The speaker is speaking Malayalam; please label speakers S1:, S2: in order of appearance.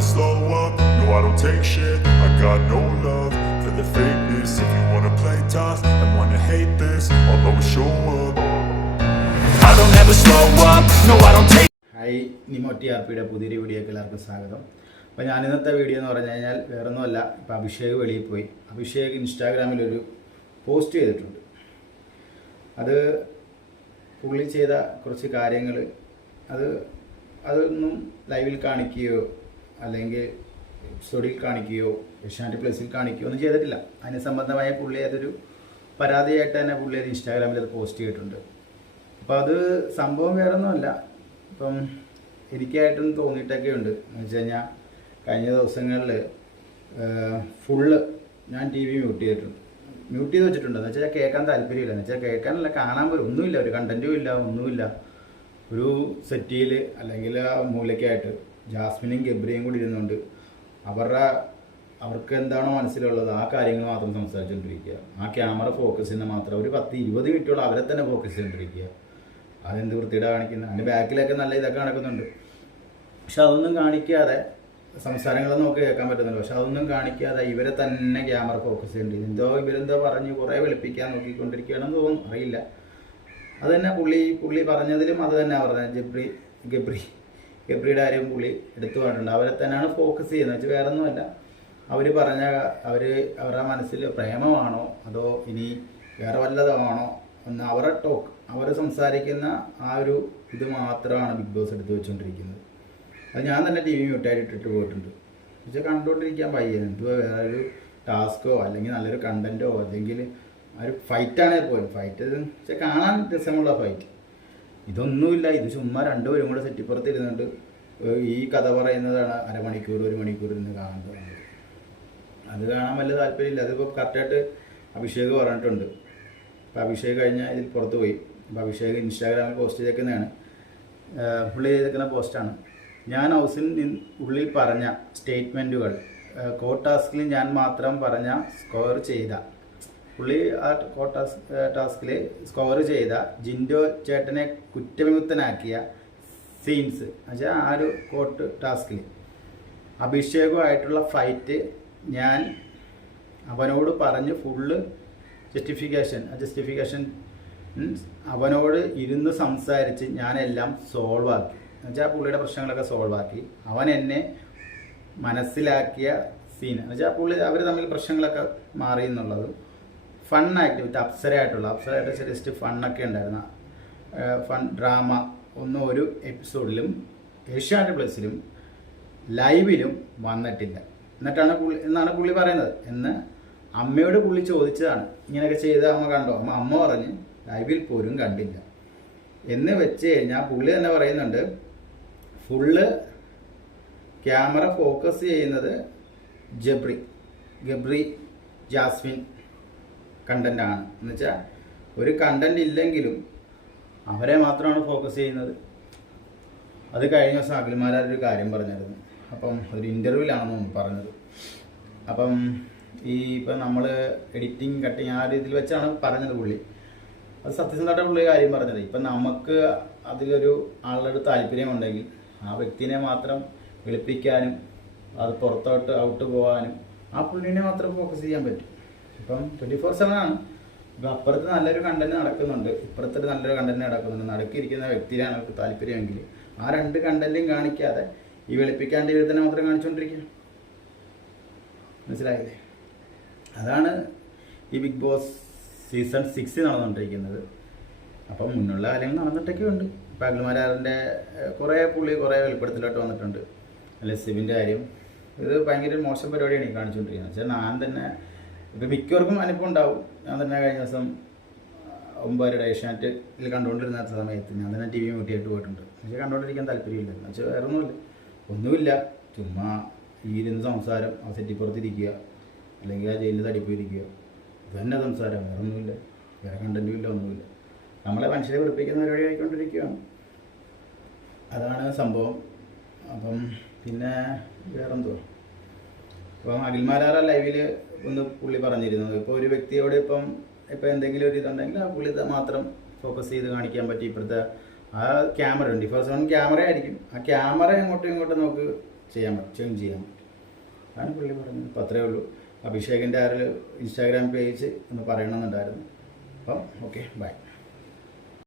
S1: never slow up, no I don't take shit. I got no love for the fakeness. If you wanna play tough and wanna hate this I'll always show up. I don't ever slow up, no I don't take
S2: hi നിമോട്ടി R പിയുടെ പുതിയൊരു വീഡിയോക്ക് എല്ലാവർക്കും സ്വാഗതം. അപ്പോൾ ഞാൻ ഇന്നത്തെ വീഡിയോ എന്ന് പറഞ്ഞു കഴിഞ്ഞാൽ വേറൊന്നുമല്ല ഇപ്പോൾ അഭിഷേക് വെളിയിൽ പോയി. അഭിഷേക് ഇൻസ്റ്റാഗ്രാമിലൊരു പോസ്റ്റ് ചെയ്തിട്ടുണ്ട്. അത് പുള്ളി ചെയ്ത കുറച്ച് കാര്യങ്ങൾ അത് അതൊന്നും ലൈവിൽ കാണിക്കുകയോ അല്ലെങ്കിൽ എപ്പിസോഡിൽ കാണിക്കുകയോ ഏഷ്യാനെറ്റ് പ്ലസിൽ കാണിക്കുകയോ ഒന്നും ചെയ്തിട്ടില്ല. അതിന് സംബന്ധമായ പുള്ളി അതൊരു പരാതിയായിട്ട് തന്നെ പുള്ളി അത് ഇൻസ്റ്റാഗ്രാമിൽ അത് പോസ്റ്റ് ചെയ്തിട്ടുണ്ട്. അപ്പോൾ അത് സംഭവം വേറെ ഒന്നുമല്ല ഇപ്പം എനിക്കായിട്ടും തോന്നിയിട്ടൊക്കെ ഉണ്ട് എന്ന് വെച്ച് കഴിഞ്ഞാൽ കഴിഞ്ഞ ദിവസങ്ങളിൽ ഫുള്ള് ഞാൻ ടി വി മ്യൂട്ട് ചെയ്തിട്ടുണ്ട്. മ്യൂട്ട് ചെയ്ത് വെച്ചിട്ടുണ്ട്. എന്ന് വെച്ചാൽ കേൾക്കാൻ താല്പര്യമില്ല. എന്ന് വെച്ചാൽ കേൾക്കാനല്ല കാണാൻ പോലും ഒന്നുമില്ല. ഒരു കണ്ടന്റും ഇല്ല ഒന്നുമില്ല. ഒരു സെറ്റിയിൽ അല്ലെങ്കിൽ ആ മൂലയ്ക്കായിട്ട്. ജാസ്മിനും ഗബ്രിയും കൂടി ഇരുന്നുകൊണ്ട് അവരുടെ അവർക്ക് എന്താണോ മനസ്സിലുള്ളത് ആ കാര്യങ്ങൾ മാത്രം സംസാരിച്ചുകൊണ്ടിരിക്കുക ആ ക്യാമറ ഫോക്കസ് ചെയ്യുന്ന മാത്രം ഒരു പത്ത് ഇരുപത് മിനിറ്റോളം അവരെ തന്നെ ഫോക്കസ് ചെയ്തുകൊണ്ടിരിക്കുക അതെന്ത് വൃത്തിയുടെ കാണിക്കുന്നത് അതിന്റെ ബാക്കിലൊക്കെ നല്ല ഇതൊക്കെ നടക്കുന്നുണ്ട്. പക്ഷെ അതൊന്നും കാണിക്കാതെ സംസാരങ്ങളൊന്നും നോക്കി കേൾക്കാൻ പറ്റുന്നുണ്ട്. പക്ഷെ അതൊന്നും കാണിക്കാതെ ഇവരെ തന്നെ ക്യാമറ ഫോക്കസ് ചെയ്യേണ്ടത് എന്തോ ഇവരെന്തോ പറഞ്ഞ് കുറേ വെളുപ്പിക്കാൻ നോക്കിക്കൊണ്ടിരിക്കുകയാണെന്ന് തോന്നുന്നു. അറിയില്ല. അത് തന്നെ പുള്ളി പുള്ളി പറഞ്ഞതിലും അത് തന്നെ പറഞ്ഞത് ജബ്രി ഗബ്രി. ഗബ്രിയുടെ കാര്യം പുള്ളി എടുത്തു പറഞ്ഞിട്ടുണ്ട് അവരെ തന്നെയാണ് ഫോക്കസ് ചെയ്യുന്നത്. വെച്ചാൽ വേറെ ഒന്നുമല്ല അവർ പറഞ്ഞ അവർ അവരുടെ മനസ്സിൽ പ്രേമമാണോ അതോ ഇനി വേറെ വല്ലതാണോ എന്ന് അവരുടെ ടോക്ക് അവർ സംസാരിക്കുന്ന ആ ഒരു ഇത് മാത്രമാണ് ബിഗ് ബോസ് എടുത്തു വെച്ചുകൊണ്ടിരിക്കുന്നത് അത് ഞാൻ തന്നെ ടി വി മ്യൂട്ടായിട്ട് ഇട്ടിട്ട് പോയിട്ടുണ്ട്. പക്ഷേ കണ്ടുകൊണ്ടിരിക്കാൻ പയ്യ എന്തുവാ വേറെ ഒരു ടാസ്കോ അല്ലെങ്കിൽ നല്ലൊരു കണ്ടന്റോ അല്ലെങ്കിൽ ഒരു ഫൈറ്റാണെങ്കിൽ പോലും. ഫൈറ്റ് പക്ഷെ കാണാൻ രസമുള്ള ഫൈറ്റ് ഇതൊന്നുമില്ല. ഇത് ചുമ്മാ രണ്ടുപേരും കൂടെ സെറ്റിപ്പുറത്ത് ഇരുന്നുകൊണ്ട് ഈ കഥ പറയുന്നതാണ് അരമണിക്കൂർ ഒരു മണിക്കൂർ ഇരുന്ന് കാണുന്നത് അത് കാണാൻ വലിയ താല്പര്യമില്ല. അതിപ്പോൾ കറക്റ്റായിട്ട് അഭിഷേക് പറഞ്ഞിട്ടുണ്ട്. അപ്പോൾ അഭിഷേക് കഴിഞ്ഞാൽ ഇതിൽ പുറത്ത് പോയി. അപ്പോൾ അഭിഷേക് ഇൻസ്റ്റാഗ്രാമിൽ പോസ്റ്റ് ചെയ്തേക്കുന്നതാണ്. പുള്ളി ചെയ്തേക്കുന്ന പോസ്റ്റാണ് ഞാൻ ഹൗസിൽ ഉള്ളിൽ പറഞ്ഞ സ്റ്റേറ്റ്മെന്റുകൾ കോ ടാസ്കിൽ ഞാൻ മാത്രം പറഞ്ഞ സ്കോർ ചെയ്ത പുള്ളി ആ കോ ടാസ് ടാസ്കിൽ സ്കോർ ചെയ്ത ജിൻഡോ ചേട്ടനെ കുറ്റവിമുക്തനാക്കിയ സീൻസ് എന്നുവെച്ചാൽ ആ ഒരു കോട്ട് ടാസ്കിൽ അഭിഷേകമായിട്ടുള്ള ഫൈറ്റ് ഞാൻ അവനോട് പറഞ്ഞ് ഫുള്ള് ജസ്റ്റിഫിക്കേഷൻ ആ ജസ്റ്റിഫിക്കേഷൻ അവനോട് ഇരുന്ന് സംസാരിച്ച് ഞാനെല്ലാം സോൾവ് ആക്കി. എന്നുവെച്ചാൽ പുള്ളിയുടെ പ്രശ്നങ്ങളൊക്കെ സോൾവ് ആക്കി. അവൻ എന്നെ മനസ്സിലാക്കിയ സീൻ എന്നുവെച്ചാൽ പുള്ളി അവർ തമ്മിൽ പ്രശ്നങ്ങളൊക്കെ മാറി എന്നുള്ളത്. ഫൺ ആക്ടിവിറ്റി അപ്സരയായിട്ടുള്ള. അപ്സരയായിട്ട് ജസ്റ്റ് ഫണ്ണൊക്കെ ഉണ്ടായിരുന്ന ഫൺ ഡ്രാമ ഒന്നും ഒരു എപ്പിസോഡിലും ഏഷ്യാനെറ്റ് പ്ലസിലും ലൈവിലും വന്നിട്ടില്ല. എന്നിട്ടാണ് പുള്ളി എന്നാണ് പുള്ളി പറയുന്നത്. എന്ന് അമ്മയോട് പുള്ളി ചോദിച്ചതാണ്. ഇങ്ങനെയൊക്കെ ചെയ്ത് അമ്മ കണ്ടോ? അമ്മ അമ്മ പറഞ്ഞ് ലൈവിൽ പോലും കണ്ടില്ല. എന്ന് വെച്ച് കഴിഞ്ഞാൽ പുള്ളി തന്നെ പറയുന്നുണ്ട് ഫുള്ള് ക്യാമറ ഫോക്കസ് ചെയ്യുന്നത് ജബ്രി ഗബ്രി ജാസ്മിൻ കണ്ടന്റ് ആണ്. എന്നുവെച്ചാൽ ഒരു കണ്ടന്റ് ഇല്ലെങ്കിലും അവരെ മാത്രമാണ് ഫോക്കസ് ചെയ്യുന്നത്. അത് കഴിഞ്ഞ ദിവസം അഖിൽമാരൊരു കാര്യം പറഞ്ഞായിരുന്നു. അപ്പം ഒരു ഇന്റർവ്യൂലാണെന്ന് പറഞ്ഞത്. അപ്പം ഈ ഇപ്പം നമ്മൾ എഡിറ്റിംഗ് കട്ടിങ് ആ രീതിയിൽ വെച്ചാണ് പറഞ്ഞത് പുള്ളി. അത് സത്യസന്ധമായിട്ട് പുള്ളി കാര്യം പറഞ്ഞത്. ഇപ്പം നമുക്ക് അതിലൊരു ആളുടെ താല്പര്യമുണ്ടെങ്കിൽ ആ വ്യക്തിനെ മാത്രം വെളുപ്പിക്കാനും അത് പുറത്തോട്ട് ഔട്ട് പോകാനും ആ പുള്ളിനെ മാത്രം ഫോക്കസ് ചെയ്യാൻ പറ്റും. ഇപ്പം ട്വന്റി ഫോർ സെവൻ ആണ്. ഇപ്പം അപ്പുറത്ത് നല്ലൊരു കണ്ടന്റ് നടക്കുന്നുണ്ട്. ഇപ്പുറത്തൊരു നല്ലൊരു കണ്ടന്റ് നടക്കുന്നുണ്ട്. നടക്കിയിരിക്കുന്ന വ്യക്തിയിലാണ് അവർക്ക് താല്പര്യമെങ്കിൽ. ആ രണ്ട് കണ്ടന്റും കാണിക്കാതെ ഈ വെളുപ്പിക്കാണ്ട് ഇവർ തന്നെ മാത്രം കാണിച്ചുകൊണ്ടിരിക്കുക മനസ്സിലായില്ലേ? അതാണ് ഈ ബിഗ് ബോസ് സീസൺ സിക്സ് നടന്നുകൊണ്ടിരിക്കുന്നത് അപ്പം മുന്നുള്ള കാര്യങ്ങൾ നടന്നിട്ടൊക്കെ ഉണ്ട്. ഇപ്പം അഗ്നിമാരാറിന്റെ കുറേ പുള്ളി കുറേ വെളിപ്പെടുത്തലോട്ട് വന്നിട്ടുണ്ട്. അല്ലെ സിബിന്റെ കാര്യം. ഇത് ഭയങ്കര മോശം പരിപാടിയാണ് ഈ കാണിച്ചുകൊണ്ടിരിക്കുന്നത് വെച്ചാൽ ഞാൻ തന്നെ ഇപ്പം മിക്കവർക്കും അനുഭവം ഉണ്ടാവും. ഞാൻ തന്നെ കഴിഞ്ഞ ദിവസം ഒമ്പതരയുടെ ഏഷ്യാനെറ്റിൽ കണ്ടുകൊണ്ടിരുന്ന സമയത്ത് ഞാൻ തന്നെ ടി വി മുട്ടിയിട്ട് പോയിട്ടുണ്ട്. പക്ഷേ കണ്ടുകൊണ്ടിരിക്കാൻ താല്പര്യമില്ല. എന്ന് വെച്ചാൽ വേറെ ഒന്നുമില്ല. ഒന്നുമില്ല ചുമ്മാ ഈ ഇരുന്ന് സംസാരം ആ സെറ്റിപ്പുറത്തിരിക്കുക അല്ലെങ്കിൽ ആ ജയിലിൽ തടിപ്പിരിക്കുക ഇത് തന്നെ സംസാരം. വേറെ ഒന്നുമില്ല വേറെ കണ്ടന്റും ഇല്ല ഒന്നുമില്ല. നമ്മളെ മനുഷ്യരെ വെറുപ്പിക്കുന്ന പരിപാടി ആയിക്കൊണ്ടിരിക്കുകയാണ്. അതാണ് സംഭവം. അപ്പം പിന്നെ വേറെന്തോ? അപ്പം അഖിൽമാരാറ ലൈവിൽ ഒന്ന് പുള്ളി പറഞ്ഞിരുന്നത്. ഇപ്പോൾ ഒരു വ്യക്തിയോട് ഇപ്പം ഇപ്പം എന്തെങ്കിലും ഒരു ഇതുണ്ടെങ്കിൽ ആ പുള്ളി മാത്രം ഫോക്കസ് ചെയ്ത് കാണിക്കാൻ പറ്റി. ഇപ്പോഴത്തെ ആ ക്യാമറ ഉണ്ട്. ഫോർ സെവൻ ക്യാമറ ആയിരിക്കും. ആ ക്യാമറ അങ്ങോട്ടും ഇങ്ങോട്ടും നമുക്ക് ചെയ്യാൻ പറ്റും. ചേഞ്ച് ചെയ്യാൻ പറ്റും. അതാണ് പുള്ളി പറഞ്ഞത്. അപ്പോൾ അത്രയേ ഉള്ളൂ. അഭിഷേകിന്റെ ആരിൽ ഇൻസ്റ്റാഗ്രാം പേജ് ഒന്ന് പറയണമെന്നുണ്ടായിരുന്നു. അപ്പം ഓക്കെ ബൈ